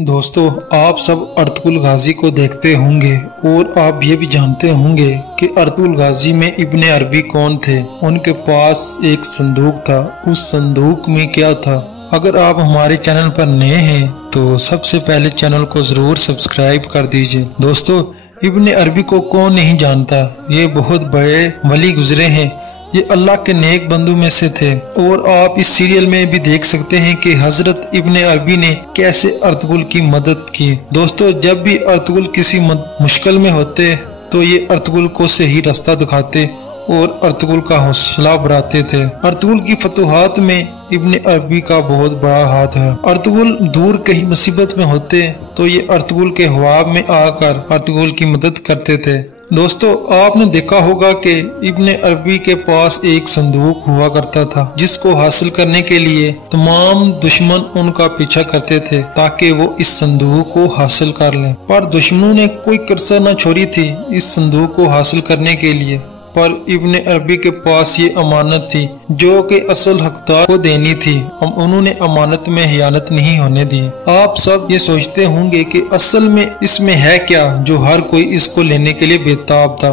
दोस्तों, आप सब अर्तुगरुल गाजी को देखते होंगे और आप ये भी जानते होंगे कि अर्तुगरुल गाजी में इब्ने अरबी कौन थे। उनके पास एक संदूक था। उस संदूक में क्या था? अगर आप हमारे चैनल पर नए हैं तो सबसे पहले चैनल को जरूर सब्सक्राइब कर दीजिए। दोस्तों, इब्ने अरबी को कौन नहीं जानता। ये बहुत बड़े वली गुजरे हैं। ये अल्लाह के नेक बंदू में से थे और आप इस सीरियल में भी देख सकते हैं कि हजरत इब्ने अरबी ने कैसे अर्तुगरुल की मदद की। दोस्तों, जब भी अर्तुगरुल किसी मुश्किल में होते तो ये अर्तुगरुल को सही रास्ता दिखाते और अर्तुगरुल का हौसला बढ़ाते थे। अर्तुगरुल की फतूहात में इब्ने अरबी का बहुत बड़ा हाथ है। अर्तुगरुल दूर कहीं मुसीबत में होते तो ये अर्तुगरुल के ख्वाब में आकर अर्तुगरुल की मदद करते थे। दोस्तों, आपने देखा होगा कि इब्ने अरबी के पास एक संदूक हुआ करता था जिसको हासिल करने के लिए तमाम दुश्मन उनका पीछा करते थे ताकि वो इस संदूक को हासिल कर लें। पर दुश्मनों ने कोई कसर न छोड़ी थी इस संदूक को हासिल करने के लिए। पर इब्ने अरबी के पास ये अमानत थी जो कि असल हकदार को देनी थी। उन्होंने अमानत में हियानत नहीं होने दी। आप सब ये सोचते होंगे कि असल में इसमें है क्या जो हर कोई इसको लेने के लिए बेताब था।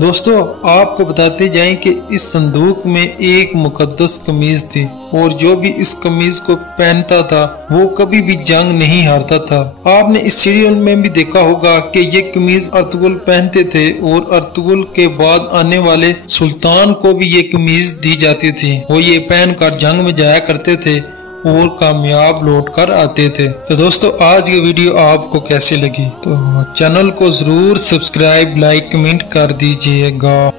दोस्तों, आपको बताते जाएं कि इस संदूक में एक मुकद्दस कमीज थी और जो भी इस कमीज को पहनता था वो कभी भी जंग नहीं हारता था। आपने इस सीरियल में भी देखा होगा कि ये कमीज अर्तुगरुल पहनते थे और अर्तुगरुल के बाद आने वाले सुल्तान को भी ये कमीज दी जाती थी। वो ये पहनकर जंग में जाया करते थे और कामयाब लौट कर आते थे। तो दोस्तों, आज की वीडियो आपको कैसी लगी तो चैनल को जरूर सब्सक्राइब, लाइक, कमेंट कर दीजिएगा।